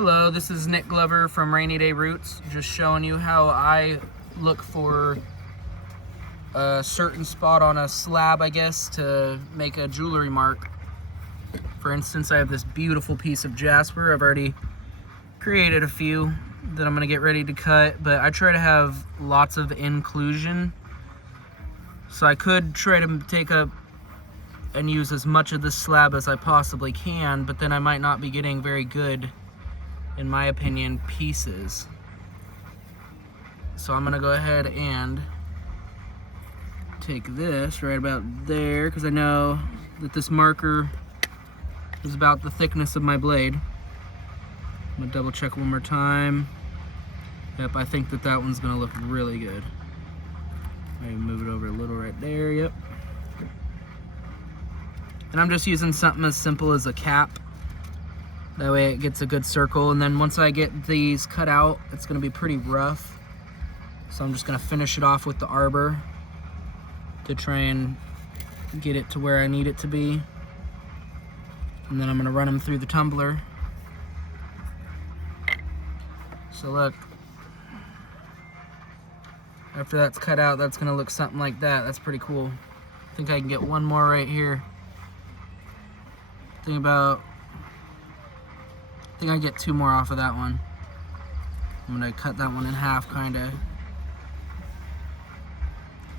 Hello, this is Nick Glover from Rainy Day Roots, just showing you how I look for a certain spot on a slab, I guess, to make a jewelry mark. For instance, I have this beautiful piece of jasper. I've already created a few that I'm going to get ready to cut, but I try to have lots of inclusion. So I could try to take up and use as much of this slab as I possibly can, but then I might not be getting very good, in my opinion, pieces. So I'm gonna go ahead and take this right about there, because I know that this marker is about the thickness of my blade. I'm gonna double check one more time. Yep, I think that that one's gonna look really good. Maybe move it over a little right there, yep. And I'm just using something as simple as a cap. That way it gets a good circle, and then once I get these cut out, it's gonna be pretty rough. So I'm just gonna finish it off with the arbor to try and get it to where I need it to be. And then I'm gonna run them through the tumbler. So look, after that's cut out, that's gonna look something like that. That's pretty cool. I think I can get one more right here. I think I get two more off of that one. I'm gonna cut that one in half, kinda.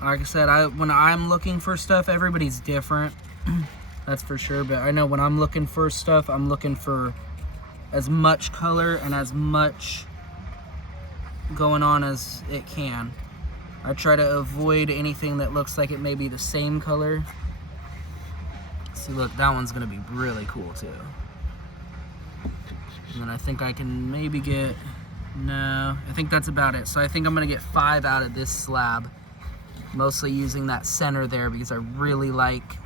Like I said, when I'm looking for stuff, everybody's different. That's for sure, but I know when I'm looking for stuff, I'm looking for as much color and as much going on as it can. I try to avoid anything that looks like it may be the same color. See, look, that one's gonna be really cool too. And then I think I can maybe get, no, I think that's about it. So I think I'm gonna get 5 out of this slab, mostly using that center there because I really like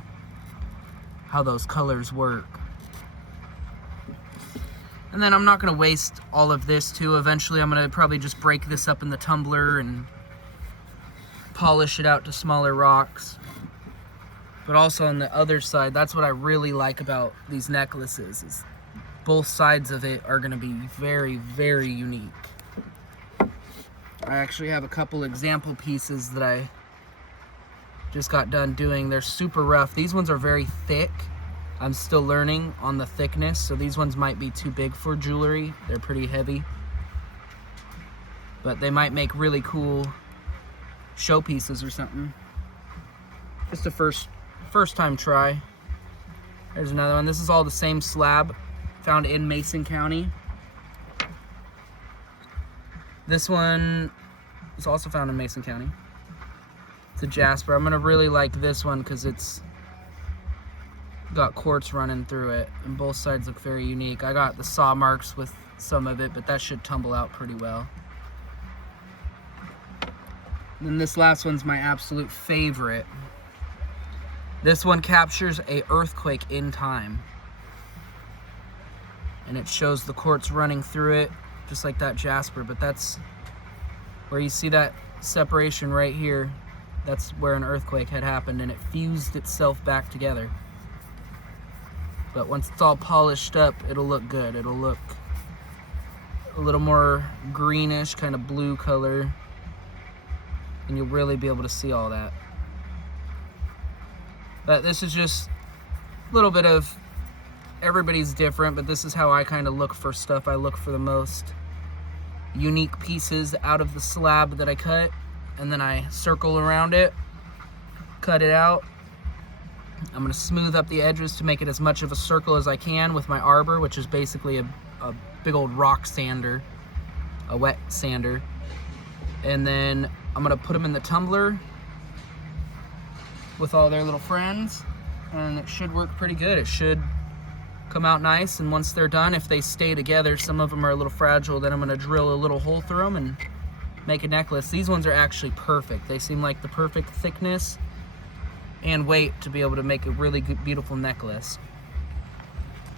how those colors work. And then I'm not gonna waste all of this too. Eventually I'm gonna probably just break this up in the tumbler and polish it out to smaller rocks. But also on the other side, that's what I really like about these necklaces, is both sides of it are gonna be very, very unique. I actually have a couple example pieces that I just got done doing. They're super rough. These ones are very thick. I'm still learning on the thickness, so these ones might be too big for jewelry. They're pretty heavy. But they might make really cool showpieces or something. Just a first time try. There's another one. This is all the same slab found in Mason County. This one is also found in Mason County. It's a jasper. I'm gonna really like this one because it's got quartz running through it, and both sides look very unique. I got the saw marks with some of it, but that should tumble out pretty well. And then this last one's my absolute favorite. This one captures a earthquake in time. And it shows the quartz running through it, just like that jasper, but that's where you see that separation right here. That's where an earthquake had happened, and it fused itself back together. But once it's all polished up, it'll look good. It'll look a little more greenish, kind of blue color, and you'll really be able to see all that. But this is just a little bit of, everybody's different, but this is how I kind of look for stuff. I look for the most unique pieces out of the slab that I cut, and then I circle around it, cut it out. I'm gonna smooth up the edges to make it as much of a circle as I can with my arbor, which is basically a big old rock sander, a wet sander. And then I'm gonna put them in the tumbler with all their little friends, and it should work pretty good. It should come out nice, and once they're done, if they stay together, some of them are a little fragile, then I'm gonna drill a little hole through them and make a necklace. These ones are actually perfect. They seem like the perfect thickness and weight to be able to make a really good, beautiful necklace.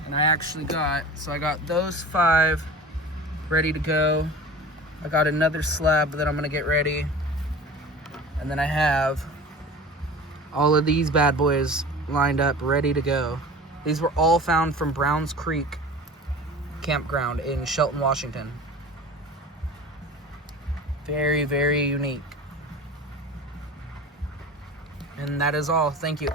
And I actually got those 5 ready to go. I got another slab that I'm gonna get ready, and then I have all of these bad boys lined up, ready to go. These were all found from Browns Creek, campground in Shelton, Washington. Very, very unique. And that is all. Thank you.